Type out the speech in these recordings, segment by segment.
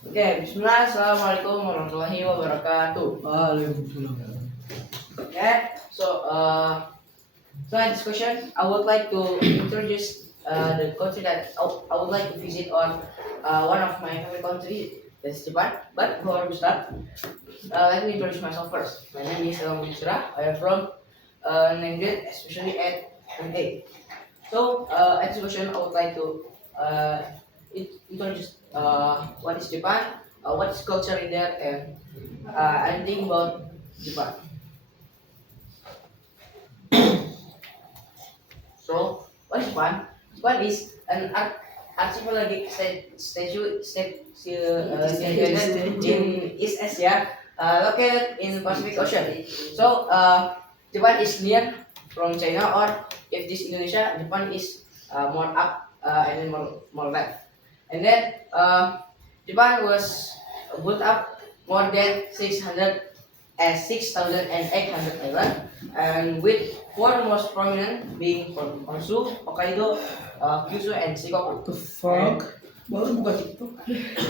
Oke, Bismillah, Assalamualaikum warahmatullahi wabarakatuh. Waalaikumsalam. Okay, so in this question, I would like to introduce the country that I would like to visit on one of my favorite country, that's Japan. But before we start, let me introduce myself first. My name is Ilham Yusra. I am from Nanggut, especially at MA. So, at this question, I would like to introduce what is Japan, what is culture in there, and anything about Japan. So, what is Japan? Japan is an archipelagic situated in East Asia, located in Pacific Ocean. So, Japan is near from China, or if this Indonesia, Japan is more up and then more left. And then Japan was built up more than 6,800 islands, and with four most prominent being from Honshu, Hokkaido, Kyushu, and Shikoku. The fuck? Baru buka TikTok.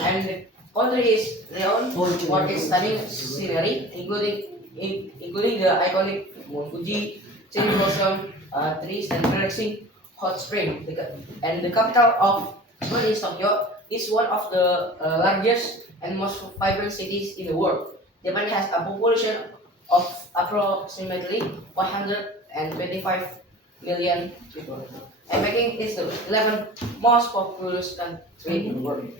And the country is renowned for its stunning scenery, including the iconic Mount Fuji, cherry blossom trees, and relaxing hot spring. And the capital of Japan is Tokyo. Is one of the largest and most vibrant cities in the world. Japan has a population of approximately 125 million people, and making it the 11th most populous country in the world.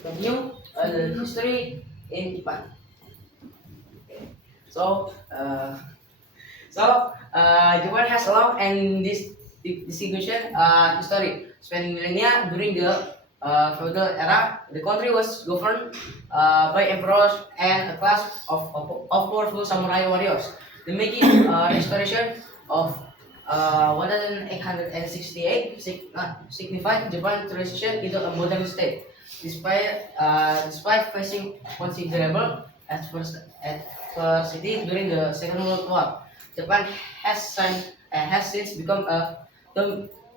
Continue the history in Japan. So, Japan has a long and distinguished history. Spanning millennia during the feudal era, the country was governed by emperors and a class of powerful samurai warriors. The making restoration of 1868 signified Japan's transition into a modern state. Despite facing considerable adversity during the Second World War, Japan has since become a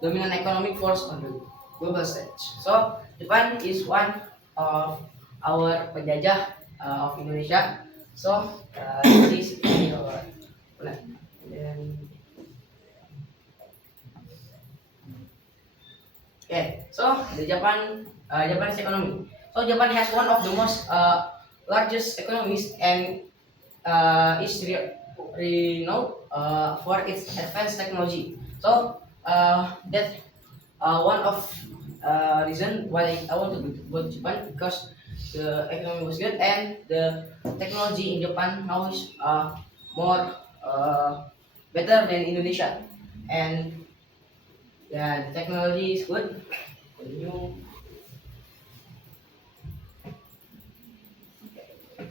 dominant economic force on the global stage. So Japan is one of our penjajah of Indonesia. So this is our plan. And okay, so the Japanese economy. So Japan has one of the most largest economies and is renowned for its advanced technology. So that one of reason why I want to go to Japan, because the economy was good and the technology in Japan now is more better than Indonesia, and yeah, the technology is good. New.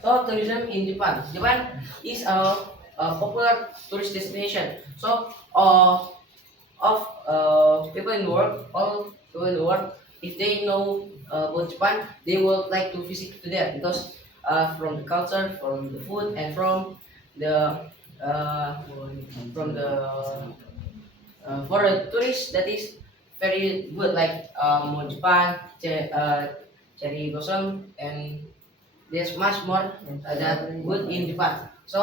So tourism in Japan. Japan is a popular tourist destination. So of people in the world, all people in the world, if they know about Japan, they would like to visit to there because from the culture, from the food, and the uh, from the for a tourist that is very good, like Mount Japan, cherry blossom, and there's much more that good in Japan. So,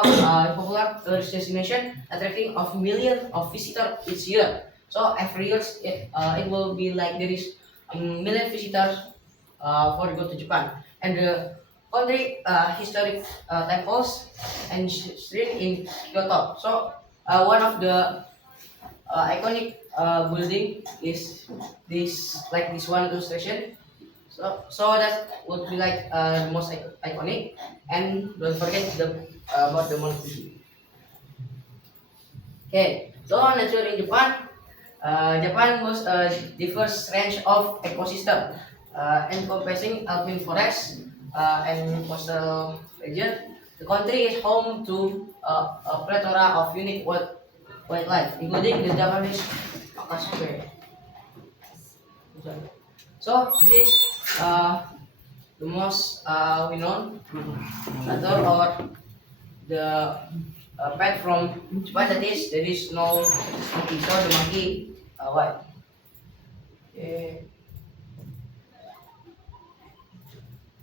popular tourist destination attracting of millions of visitors each year. So every year it will be like there is a million visitors for go to Japan, and the country historic temples and street in Kyoto. So one of the iconic building is this one illustration. So that would be like the most iconic, and don't forget about the Mount Fuji. Okay, so nature in Japan. Japan was a diverse range of ecosystem, encompassing alpine forests and coastal region. The country is home to a plethora of unique wildlife, including the Japanese Akasue. So this is the most we-known author or the pet from Japan, that is there is no monkey. So the monkey, why? Okay.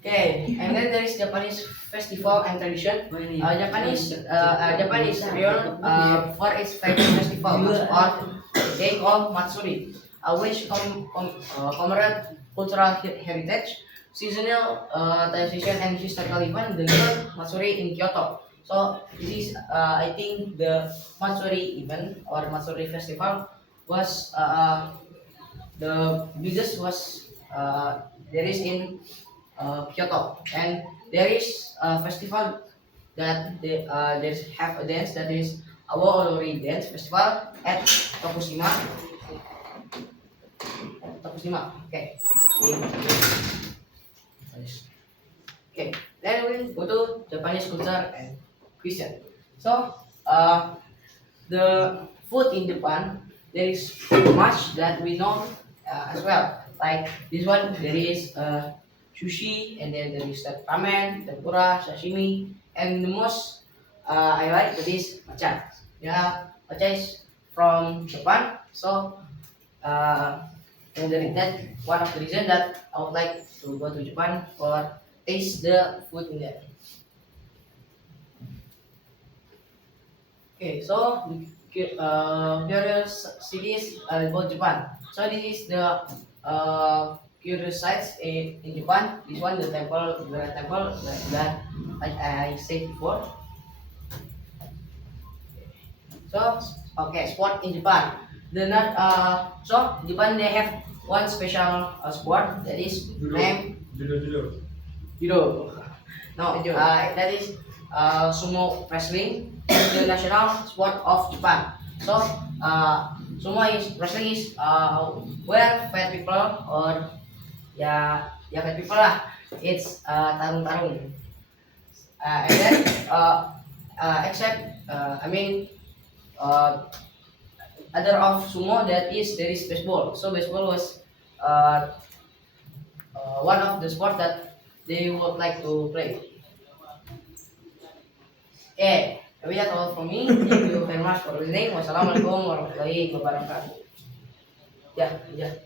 Okay, and then there is Japanese festival and tradition. Japanese renowned for its famous festival, or they call Matsuri, which commemorate cultural heritage, seasonal tradition, and historical event. The Nihon Matsuri in Kyoto. So this is, I think, the Matsuri event or Matsuri festival was the biggest was there is in Kyoto, and there is a festival that there's have a dance that is Awo-Olori Dance Festival at Tokushima. Tokushima. Okay. Okay. Then we go to Japanese culture and cuisine. So the food in Japan, there is much that we know as well. Like this one, there is sushi, and then there is that ramen, tempura, sashimi, and the most I like that is matcha. Yeah, matcha is from Japan, so and that one of the reason that I would like to go to Japan or taste the food in there. Okay, so curious cities about Japan. So this is the curious sites in Japan. This one, the temple that I said before. So okay, sport in Japan. The not so Japan they have one special sport that is named judo. No, that is sumo wrestling, the national sport of Japan. So, sumo is wrestling is where fat people or ya fat people lah. It's tarung-tarung. And then except I mean other of sumo that is there is baseball. So baseball was one of the sport that they would like to play. Okay, maybe that's all from me. Thank you very much for listening. Wassalamualaikum warahmatullahi wabarakatuh. Yeah, yeah.